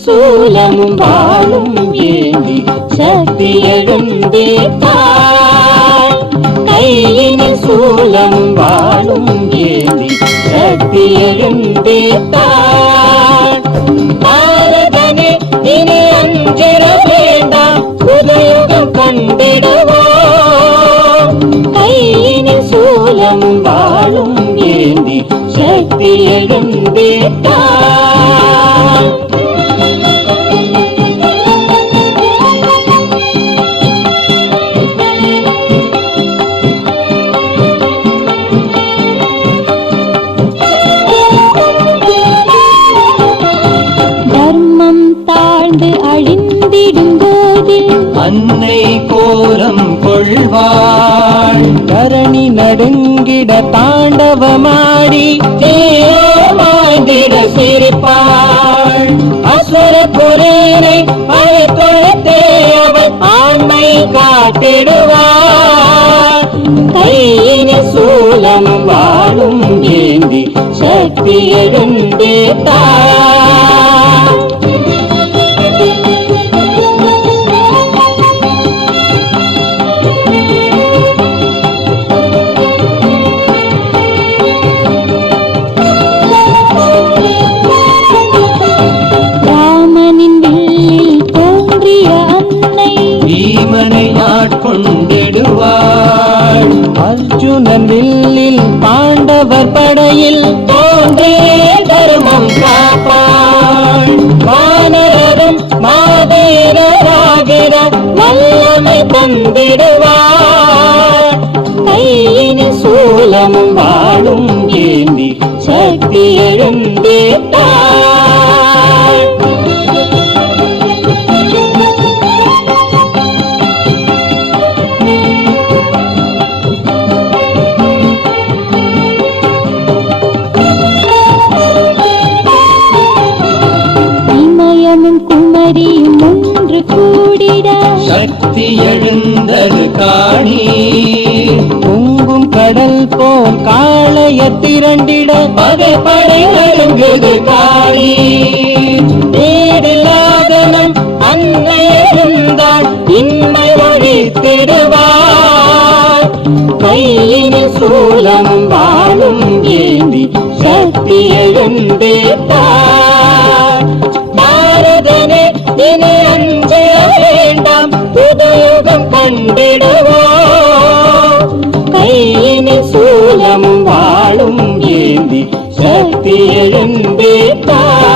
சூலமும் வாளும் ஏந்தி சக்தி எழுந்தேத்தாள். கையினில் சூலமும் வாளும் ஏந்தி சக்தி எழுந்தேத்தாள். நாரதனே இனி அஞ்சிட வேண்டாம், புதுயுகம் கண்டிடுவோம். கையினில் சூலமும் வாளும் ஏந்தி சக்தி எழுந்தேத்தாள். அழிந்திடும் போதில் அன்னை கோலம் கொள்வாள். தரணி நடுங்கிட தாண்டவமாடி தேவாதிட சிரிப்பாள். அசுர புரேனை அழைத்தொழுத்தே அவள் ஆண்மை காட்டிடுவாள். கையினில் சூலமும் வாளும் ஏந்தி சக்தி எழுந்தேத்தாள். பீமனை ஆட்கொண்டிடுவாள். அர்ஜுனன் வில்லில் பாண்டவர் படையில் தோன்றே தர்மம் காப்பாள். வானரரும் மாவீரராகிற வல்லமை தந்திடுவாள். கையினில் சூலமும் வாளும் ஏந்தி சக்தி எழுந்தேத்தாள். குமரியும் ஒன்று கூடிட சக்தி எழுந்தது காணி. பொங்கும் கடல் போல் காளைய திரண்டிட பகை படை நடுங்குது காணி. தேடிலாதனம் அன்னை எழுந்தாள், இன்மை ஒழித்திடுவாள். கையினில் சூலமும் வாளும் ஏந்தி சக்தி எழுந்தேத்தாள். நாரதனே இனி அஞ்சிட வேண்டாம், புதுயுகம் கண்டிடுவோம். கையினில் சூலமும் வாளும் ஏந்தி சக்தி எழுந்தேத்தாள்.